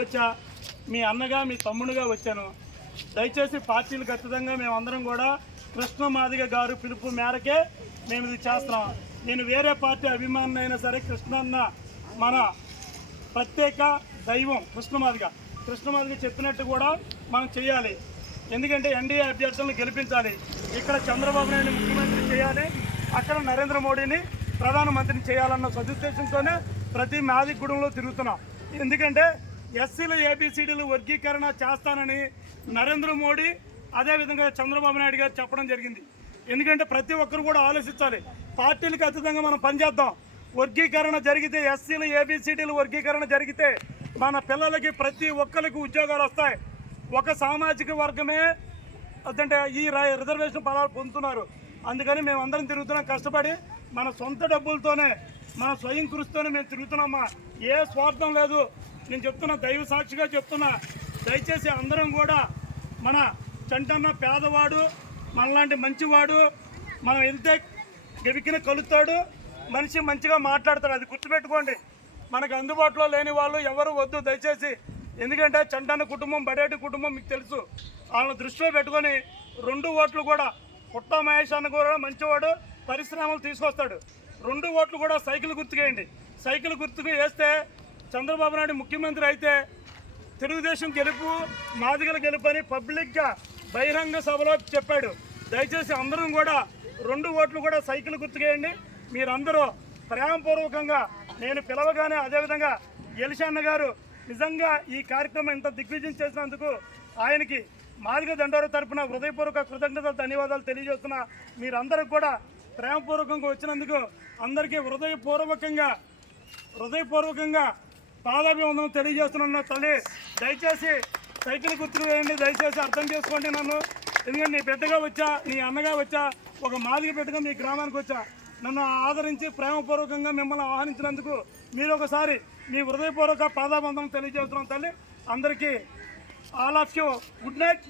వచ్చా, మీ అన్నగా మీ తమ్ముడుగా వచ్చాను. దయచేసి పార్టీలు ఖచ్చితంగా మేమందరం కూడా కృష్ణ మాదిగ గారు పిలుపు మేరకే మేము ఇది చేస్తున్నాం. నేను వేరే పార్టీ అభిమాని అయినా సరే కృష్ణన్న మన ప్రత్యేక దైవం కృష్ణమాదిగ చెప్పినట్టు కూడా మనం చేయాలి. ఎందుకంటే ఎన్డీఏ అభ్యర్థులను గెలిపించాలి. ఇక్కడ చంద్రబాబు నాయుడు ముఖ్యమంత్రి చేయాలి, అక్కడ నరేంద్ర మోడీని ప్రధానమంత్రిని చేయాలన్న సదుద్దేశంతోనే ప్రతి మాదిగూడెంలో తిరుగుతున్నాం. ఎందుకంటే ఎస్సీలు ఏబిసిడీలు వర్గీకరణ చేస్తానని నరేంద్ర మోడీ అదేవిధంగా చంద్రబాబు నాయుడు గారు చెప్పడం జరిగింది. ఎందుకంటే ప్రతి ఒక్కరు కూడా ఆలోచించాలి, పార్టీలకు అతీతంగా మనం పనిచేద్దాం. వర్గీకరణ జరిగితే ఎస్సీలు ఏబిసిడీలు వర్గీకరణ జరిగితే మన పిల్లలకి ప్రతి ఒక్కరికి ఉద్యోగాలు వస్తాయి. ఒక సామాజిక వర్గమే అంటే ఈ రిజర్వేషన్ ఫలాలు పొందుతున్నారు. అందుకని మేము అందరం తిరుగుతున్నాం కష్టపడి, మన సొంత డబ్బులతోనే మన స్వయం కృషితోనే మేము తిరుగుతున్నామా. ఏ స్వార్థం లేదు. నేను చెప్తున్నా, దైవ సాక్షిగా చెప్తున్నా, దయచేసి అందరం కూడా మన చంటన్న పేదవాడు, మనలాంటి మంచివాడు, మనం వెళ్తే గెవికిన కలుస్తాడు, మనిషి మంచిగా మాట్లాడతాడు. అది గుర్తుపెట్టుకోండి. మనకు అందుబాటులో లేని వాళ్ళు ఎవరు వద్దు దయచేసి. ఎందుకంటే చంటన్న కుటుంబం బడేటి కుటుంబం మీకు తెలుసు. వాళ్ళని దృష్టిలో పెట్టుకొని 2 ఓట్లు కూడా పుట్ట మహేష్ అన్న కూడా మంచివాడు, పరిశ్రమలు తీసుకొస్తాడు. 2 ఓట్లు కూడా సైకిల్ గుర్తుకేయండి. సైకిల్ గుర్తుకు వేస్తే చంద్రబాబు నాయుడు ముఖ్యమంత్రి అయితే తెలుగుదేశం గెలుపు మాదిగల గెలుపు అని పబ్లిక్గా బహిరంగ సభలో చెప్పాడు. దయచేసి అందరం కూడా 2 ఓట్లు కూడా సైకిల్ గుర్తుకేయండి. మీరందరూ ప్రేమపూర్వకంగా నేను పిలవగానే అదేవిధంగా ఎలిషన్న గారు నిజంగా ఈ కార్యక్రమం ఇంత దిగ్విజయం చేసినందుకు ఆయనకి మాదిగ దండోర తరపున హృదయపూర్వక కృతజ్ఞతలు ధన్యవాదాలు తెలియజేస్తున్నా. మీరందరూ కూడా ప్రేమపూర్వకంగా వచ్చినందుకు అందరికీ హృదయపూర్వకంగా పాదాభివందనం తెలియజేస్తున్నా. తల్లి దయచేసి సైకిల్ గుర్తులు వేయండి, దయచేసి అర్థం చేసుకోండి నన్ను. ఎందుకంటే నీ బిడ్డగా వచ్చా, నీ అన్నగా వచ్చా, ఒక మాదిగ బిడ్డగా మీ గ్రామానికి వచ్చా. నన్ను ఆదరించి ప్రేమపూర్వకంగా మిమ్మల్ని ఆహ్వానించినందుకు మీరు ఒకసారి మీ హృదయపూర్వక పాదాబంధం తెలియజేస్తున్నాం తల్లి. అందరికీ all of you good night.